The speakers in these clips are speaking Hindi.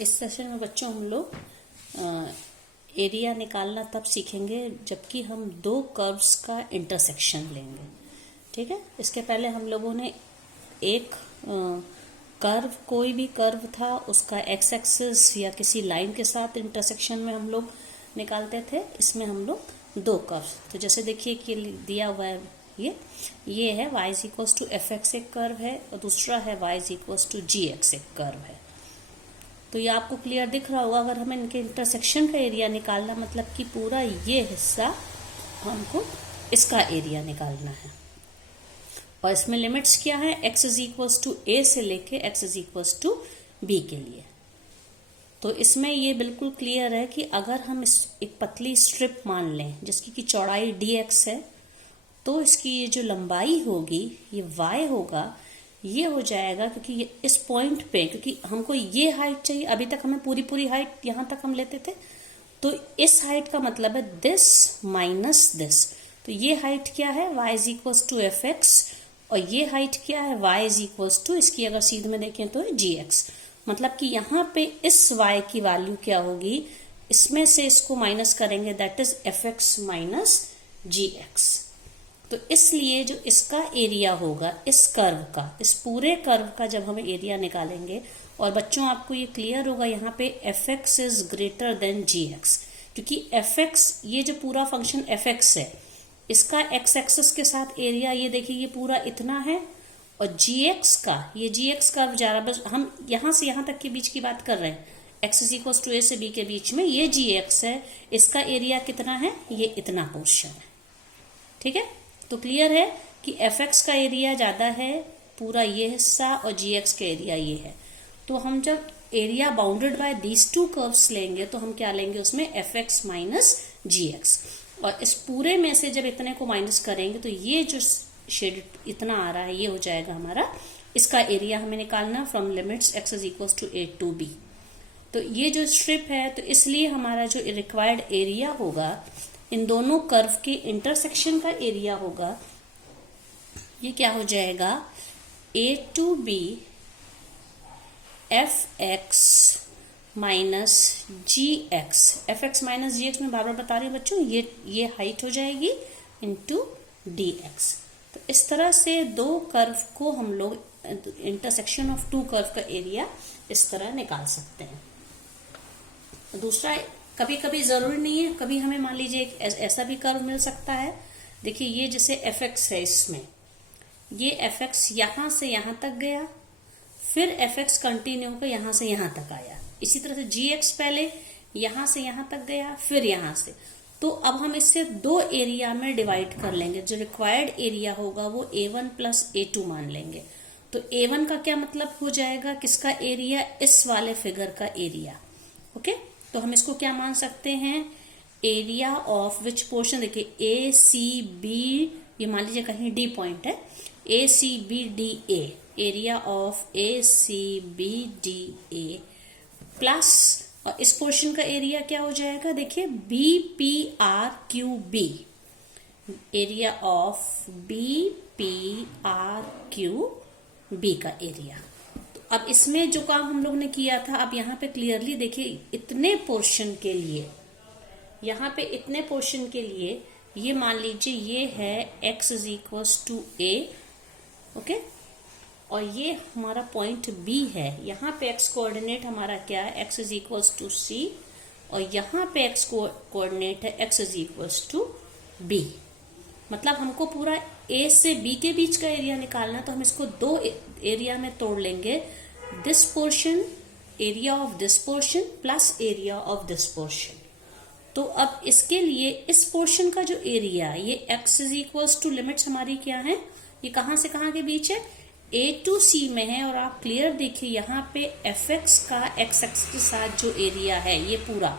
इस सेशन में बच्चों हम लोग एरिया निकालना तब सीखेंगे जबकि हम दो कर्व्स का इंटरसेक्शन लेंगे। ठीक है, इसके पहले हम लोगों ने एक कर्व, कोई भी कर्व था उसका एक्स एक्सिस या किसी लाइन के साथ इंटरसेक्शन में हम लोग निकालते थे। इसमें हम लोग दो कर्व, तो जैसे देखिए कि दिया हुआ है ये है y is equals to F X एक कर्व है और दूसरा है y is equals to G X एक कर्व है। तो ये आपको क्लियर दिख रहा होगा। अगर हमें इनके इंटरसेक्शन का एरिया निकालना, मतलब कि पूरा ये हिस्सा हमको इसका एरिया निकालना है। और इसमें लिमिट्स क्या है, x is equals to A से लेके x is equals to B के लिए। तो इसमें ये बिल्कुल क्लियर है कि अगर हम एक पतली स्ट्रिप मान लें जिसकी की चौड़ाई dx है, तो इसकी ये जो लंबाई होगी ये y होगा, ये हो जाएगा क्योंकि ये इस पॉइंट पे, क्योंकि हमको ये हाइट चाहिए, अभी तक हमें पूरी हाइट यहां तक हम लेते थे, तो इस हाइट का मतलब है दिस माइनस दिस। तो ये हाइट क्या है, y is equals to F X, और ये हाइट क्या है, y इज इक्वल्स टू, इसकी अगर सीधे में देखें तो जी एक्स। मतलब कि यहाँ पे इस y की वैल्यू क्या होगी, इसमें से इसको माइनस करेंगे, that is F X minus G X. तो इसलिए जो इसका एरिया होगा इस कर्व का, इस पूरे कर्व का जब हम एरिया निकालेंगे, और बच्चों आपको ये क्लियर होगा यहाँ पे F X is greater than G X, क्योंकि एफ एक्स, ये जो पूरा फंक्शन एफ एक्स है, इसका एक्स एक्सिस के साथ एरिया ये देखिए ये पूरा इतना है, और जी एक्स का, ये जी एक्स कर्व जा रहा है, बस हम यहाँ से यहाँ तक के बीच की बात कर रहे हैं, x is equals to A से बी के बीच में ये जी एक्स है, इसका एरिया कितना है, ये इतना पोर्शन है। ठीक है, तो क्लियर है कि एफ एक्स का एरिया ज्यादा है, पूरा ये हिस्सा, और जी एक्स का एरिया ये है। तो हम जब area bounded bye these two curves लेंगे तो हम क्या लेंगे, उसमें F X minus G x, और इस पूरे में से जब इतने को माइनस करेंगे तो ये जो शेड इतना आ रहा है ये हो जाएगा हमारा, इसका एरिया हमें निकालना from limits X is equals to A to B. तो ये जो स्ट्रिप है, तो इसलिए हमारा जो रिक्वायर्ड एरिया होगा, इन दोनों कर्व के इंटरसेक्शन का एरिया होगा, ये क्या हो जाएगा, A to B F X minus G X. F X minus G X में बार बार बता रही हूँ बच्चों, ये हाइट हो जाएगी इंटू डी एक्स। तो इस तरह से दो कर्व को हम लोग, इंटरसेक्शन ऑफ टू कर्व का एरिया इस तरह निकाल सकते हैं। दूसरा, कभी कभी जरूरी नहीं है, कभी हमें मान लीजिए ऐसा भी कर्व मिल सकता है। देखिए ये जैसे एफ एक्स है, इसमें ये एफ एक्स यहां से यहां तक गया, फिर एफ एक्स कंटिन्यू होकर यहां से यहां तक आया। इसी तरह से जी एक्स पहले यहां से यहां तक गया, फिर यहां से। तो अब हम इससे दो एरिया में डिवाइड कर लेंगे, जो रिक्वायर्ड एरिया होगा वो A1 प्लस A2 मान लेंगे। तो A1 का क्या मतलब हो जाएगा, किसका एरिया, इस वाले फिगर का एरिया। ओके, तो हम इसको क्या मान सकते हैं, एरिया ऑफ विच पोर्शन, देखिए ए सी बी, ये मान लीजिए कहीं डी पॉइंट है, A C B D A, area of A C B D A plus, और इस पोर्शन का एरिया क्या हो जाएगा, देखिए B P R Q B, area of B P R Q B का एरिया। अब इसमें जो काम हम लोग ने किया था, अब यहाँ पे क्लियरली देखिए इतने पोर्शन के लिए, यहाँ पे इतने पोर्शन के लिए ये मान लीजिए ये है x is equals to A, okay, और ये हमारा पॉइंट B है। यहाँ पे x कोऑर्डिनेट हमारा क्या है, x is equals to C, और यहाँ पे x कोऑर्डिनेट है x is equals to B। मतलब हमको पूरा A से B के बीच का एरिया निकालना, तो हम इसको दो एरिया में तोड़ लेंगे, this portion, area of this portion plus area of this portion. तो अब इसके लिए इस पोर्शन का जो एरिया, ये x is equals to, limits हमारी क्या है, ये कहां से कहां के बीच है, A टू C में है, और आप क्लियर देखिए यहाँ पे एफ एक्स का एक्स एक्स के साथ जो एरिया है ये पूरा,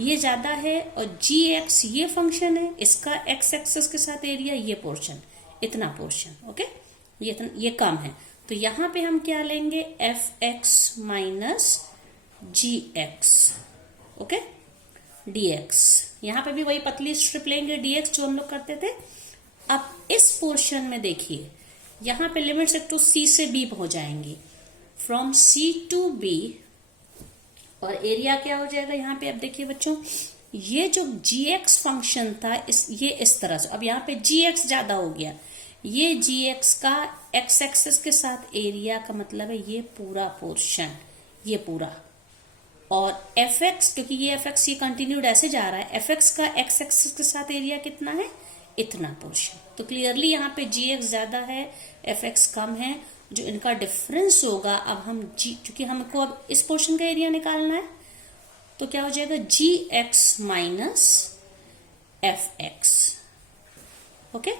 ये ज्यादा है, और जी एक्स ये फंक्शन है, इसका एक्स एक्सिस के साथ एरिया ये पोर्शन, इतना पोर्शन, ओके, ये कम है। तो यहाँ पे हम क्या लेंगे, F X minus G x, okay, D x. यहाँ पे भी वही पतली स्ट्रिप लेंगे डी एक्स जो हम लोग करते थे। अब इस पोर्शन में देखिए यहाँ पे लिमिट्स एक तो सी से बी हो जाएंगी, फ्रॉम सी टू बी और एरिया क्या हो जाएगा यहाँ पे, अब देखिए बच्चों, ये जो gx फंक्शन था ये इस तरह से, अब यहाँ पे gx ज्यादा हो गया, ये gx का x एक्सिस के साथ एरिया का मतलब है ये पूरा पोर्शन, ये पूरा, और fx, क्योंकि ये fx ये कंटिन्यूड ऐसे जा रहा है, fx का x एक्सिस के साथ एरिया कितना है, इतना पोर्शन। तो क्लियरली यहाँ पे gx ज्यादा है, fx कम है, जो इनका डिफरेंस होगा, अब हम क्योंकि हमको अब इस पोर्शन का एरिया निकालना है, तो क्या हो जाएगा gx माइनस fx। ओके,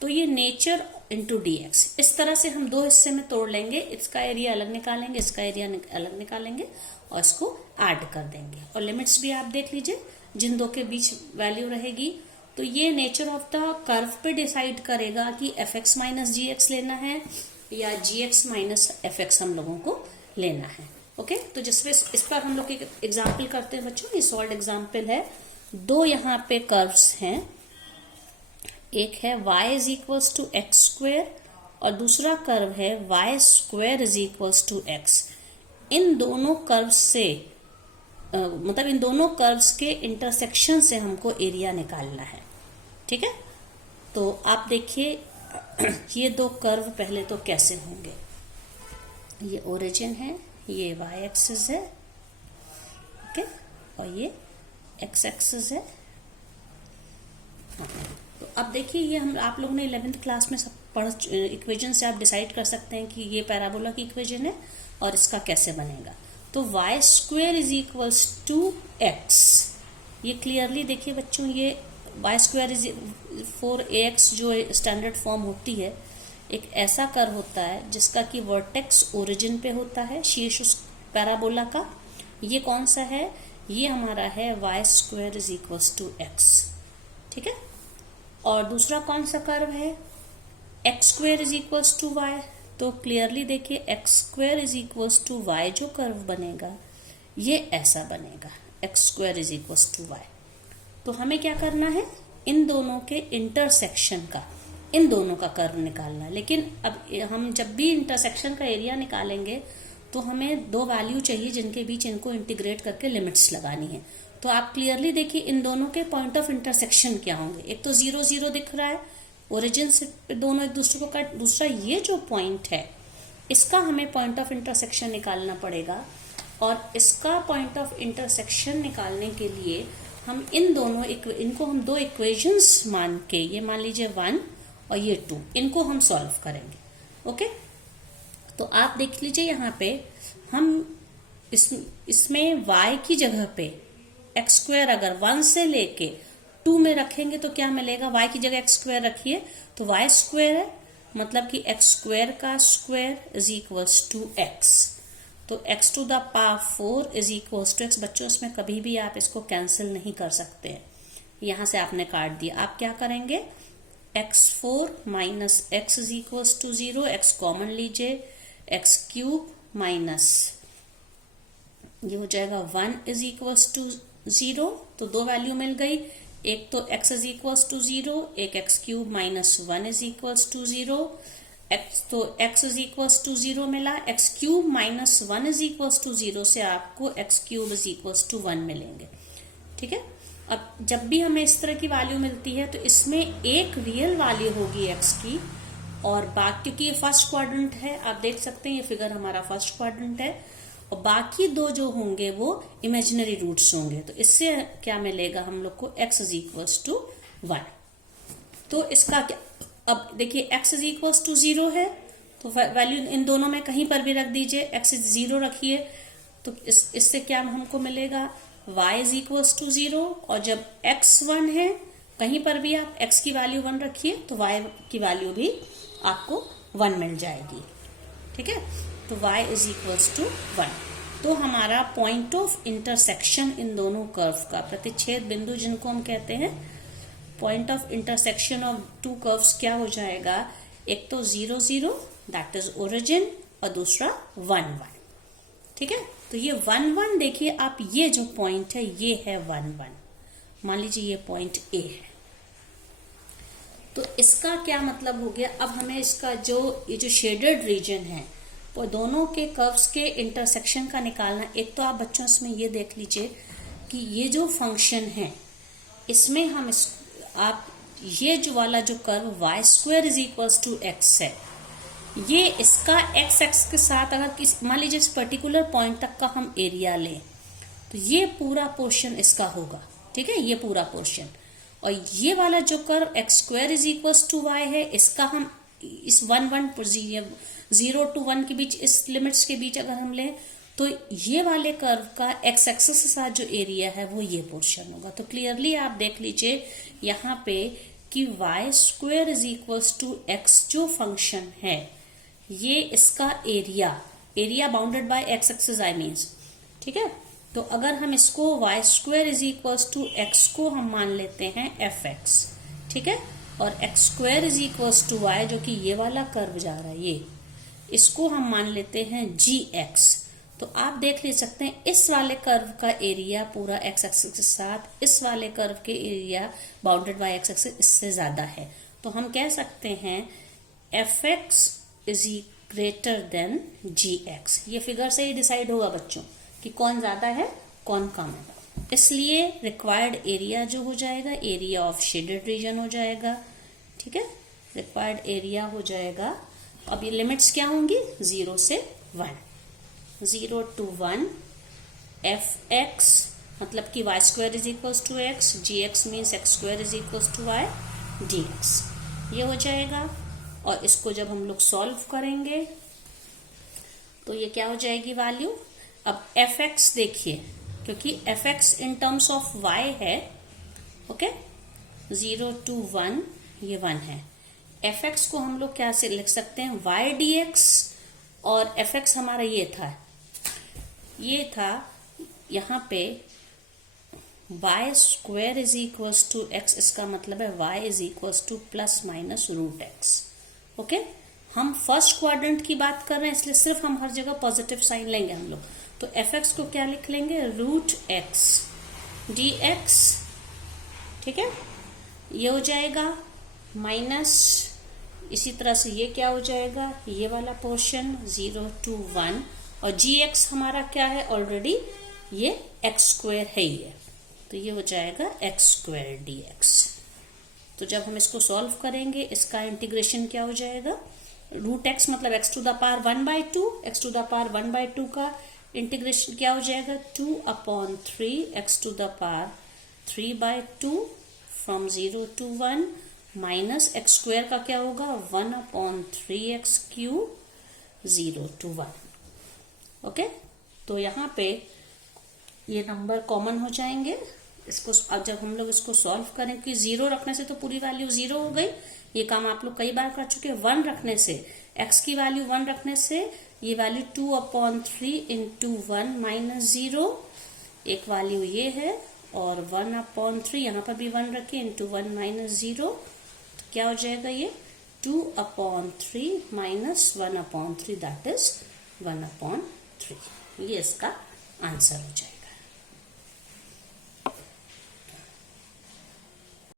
तो ये नेचर इंटू dx, इस तरह से हम दो हिस्से में तोड़ लेंगे, इसका एरिया अलग निकालेंगे, इसका एरिया अलग निकालेंगे और इसको ऐड कर देंगे। और लिमिट्स भी आप देख लीजिए, जिन दो के बीच वैल्यू रहेगी, तो ये नेचर ऑफ द कर्व पे डिसाइड करेगा कि fx माइनस gx लेना है या gx माइनस fx हम लोगों को लेना है। ओके, तो जिसमें इस पर हम लोग एक एग्जाम्पल करते हैं बच्चों, ये सॉल्व एग्जाम्पल है। दो यहाँ पे कर्व्स हैं, एक है y is equals to X square और दूसरा कर्व है y square is equals to x। इन दोनों कर्व से मतलब इन दोनों कर्व्स के इंटरसेक्शन से हमको एरिया निकालना है। ठीक है, तो आप देखिए ये दो कर्व पहले तो कैसे होंगे, ये ओरिजिन है, ये y एक्सिस है, ओके, और ये x एक्सिस है। हाँ, तो अब देखिए ये हम आप लोगों ने 11th क्लास में सब पढ़, इक्वेशन से आप डिसाइड कर सकते हैं कि ये पैराबोला की इक्वेशन है और इसका कैसे बनेगा। तो y square is equals to x, ये क्लियरली देखिए बच्चों, ये y स्क्वेयर इज 4ax जो स्टैंडर्ड फॉर्म होती है, एक ऐसा कर्व होता है जिसका कि वर्टेक्स ओरिजिन पे होता है शीर्ष उस पैराबोला का। ये कौन सा है, ये हमारा है y square is equals to x। ठीक है, और दूसरा कौन सा कर्व है, X square is equals to Y. तो क्लियरली देखिए X square is equals to Y जो कर्व बनेगा ये ऐसा बनेगा, X square is equals to Y. तो हमें क्या करना है, इन दोनों के इंटरसेक्शन का, इन दोनों का कर्व निकालना है। लेकिन अब हम जब भी इंटरसेक्शन का एरिया निकालेंगे तो हमें दो वैल्यू चाहिए जिनके बीच इनको इंटीग्रेट करके लिमिट्स लगानी है। तो आप क्लियरली देखिए इन दोनों के पॉइंट ऑफ इंटरसेक्शन क्या होंगे, एक तो 0 0 दिख रहा है, ओरिजिन से दोनों एक दूसरे को कट, दूसरा ये जो पॉइंट है इसका हमें पॉइंट ऑफ इंटरसेक्शन निकालना पड़ेगा। और इसका पॉइंट ऑफ इंटरसेक्शन निकालने के लिए हम इन दोनों इनको हम दो इक्वेशंस मान के, ये मान लीजिए 1 और ये 2, इनको हम सॉल्व करेंगे। ओके, तो आप देख लीजिए यहाँ पे हम इसमें y की जगह पे एक्स स्क्वेयर अगर 1 से लेके 2 में रखेंगे तो क्या मिलेगा, y की जगह एक्स स्क्वेयर रखिए तो y स्क्वेयर है, मतलब कि एक्स स्क्वेयर का square is equals to X. तो x to the power 4 is equals to X. बच्चों इसमें कभी भी आप इसको कैंसिल नहीं कर सकते हैं, यहां से आपने काट दिया। आप क्या करेंगे, x4 minus X is equals to 0, x common लीजिए, एक्स क्यूब माइनस ये हो जाएगा 1 इज इक्वल्स टू 0। तो दो वैल्यू मिल गई, एक तो x इज इक्वल्स टू 0, एक X cube minus 1 is equals to 0। तो x इज इक्वल्स टू 0 मिला, X cube minus 1 is equals to 0 से आपको X cube is equals to 1 मिलेंगे। ठीक है, अब जब भी हमें इस तरह की वैल्यू मिलती है तो इसमें एक रियल वैल्यू होगी x की, और बाकी, क्योंकि ये फर्स्ट क्वाड्रेंट है, आप देख सकते हैं ये फिगर हमारा फर्स्ट क्वाड्रेंट है, और बाकी दो जो होंगे वो इमेजिनरी रूट्स होंगे। तो इससे क्या मिलेगा हम लोग को, x इज इक्वल्स टू 1। तो इसका क्या, अब देखिए x इज इक्वल्स टू 0 है तो वैल्यू इन दोनों में कहीं पर भी रख दीजिए, x इज 0 रखिए तो इससे क्या हमको मिलेगा, y इज इक्वल्स टू 0। और जब x 1 है कहीं पर भी आप x की वैल्यू 1 रखिए तो y की वैल्यू भी आपको 1 मिल जाएगी। ठीक है, तो y इज इक्वल्स टू 1। तो हमारा पॉइंट ऑफ इंटरसेक्शन इन दोनों कर्व का, प्रतिच्छेद बिंदु जिनको हम कहते हैं, point of intersection of to curves क्या हो जाएगा, एक तो 0 0 दैट इज ओरिजिन और दूसरा 1 1। ठीक है, तो ये 1 1 देखिए आप, ये जो पॉइंट है ये है 1 1, मान लीजिए ये पॉइंट A है। तो इसका क्या मतलब हो गया, अब हमें इसका जो ये जो शेडेड रीजन है दोनों के कर्व्स के इंटरसेक्शन का निकालना। एक तो आप बच्चों इसमें ये देख लीजिए कि ये जो फंक्शन है इसमें हम आप ये जो वाला जो curve y square is equals to x है, ये इसका x एक्स के साथ अगर मान लीजिए इस पर्टिकुलर पॉइंट तक का हम एरिया लें तो ये पूरा पोर्शन इसका होगा, ठीक है, ये पूरा पोर्शन। और ये वाला जो curve x square is equals to y है, इसका हम इस 0 to 1 के बीच, इस लिमिट्स के बीच अगर हम लें तो ये वाले कर्व का x एक्सिस के साथ जो एरिया है वो ये पोर्शन होगा। तो क्लियरली आप देख लीजिए यहाँ पे कि y square is equals to x जो फंक्शन है ये इसका area bounded by x axis I means, ठीक है। तो अगर हम इसको y square is equals to x को हम मान लेते हैं fx, ठीक है, और x square is equals to y जो कि ये वाला कर्व जा रहा है ये, इसको हम मान लेते हैं gx। तो आप देख ले सकते हैं इस वाले कर्व का एरिया पूरा x एक्सिस के साथ इस वाले कर्व के area bounded by x axis इससे ज्यादा है। तो हम कह सकते हैं fx is greater then gx। ये फिगर से ही डिसाइड होगा बच्चों कि कौन ज्यादा है कौन कम है। इसलिए रिक्वायर्ड एरिया जो हो जाएगा एरिया ऑफ शेडेड रीजन हो जाएगा, ठीक है, रिक्वायर्ड एरिया हो जाएगा। अब ये लिमिट्स क्या होंगी 0 से 1, 0 to 1 fx मतलब कि y square is equals to x, gx means x square is equals to y dx, ये हो जाएगा। और इसको जब हम लोग सॉल्व करेंगे तो ये क्या हो जाएगी वैल्यू। अब fx देखिए क्योंकि fx in terms of y है, ओके, 0 to 1 ये 1 है। fx को हम लोग क्या से लिख सकते हैं y dx, और fx हमारा ये था यहाँ पे y square is equals to x, इसका मतलब है y is equals to plus minus root X, okay. हम फर्स्ट क्वाड्रेंट की बात कर रहे हैं इसलिए सिर्फ हम हर जगह पॉजिटिव साइन लेंगे हम लोग। तो fx को क्या लिख लेंगे रूट x dx, ठीक है, ये हो जाएगा माइनस, इसी तरह से ये क्या हो जाएगा ये वाला पोर्शन 0 to 1, और gx हमारा क्या है ऑलरेडी ये x स्क्वायर है ही है, तो ये हो जाएगा x स्क्वायर dx। तो जब हम इसको सॉल्व करेंगे इसका इंटीग्रेशन क्या हो जाएगा रूट x मतलब x to the power 1/2, x to the power 1/2 का इंटीग्रेशन क्या हो जाएगा 2/3 x to the power 3/2 from 0 to 1 minus x square का क्या होगा 1/3x क्यूब 0 to 1, ओके। तो यहाँ पे ये नंबर कॉमन हो जाएंगे। इसको अब जब हम लोग इसको सॉल्व करें कि 0 रखने से तो पूरी वैल्यू 0 हो गई, ये काम आप लोग कई बार कर चुके हैं। 1 रखने से x की वैल्यू 1 रखने से ये वैल्यू 2/3 इंटू 1 माइनस 0, एक वैल्यू ये है, और 1/3 यहाँ पर भी 1 रखिए इंटू 1 माइनस 0, तो क्या हो जाएगा ये 2/3 माइनस 1/3 दैट इज 1/3, ये इसका आंसर हो जाएगा।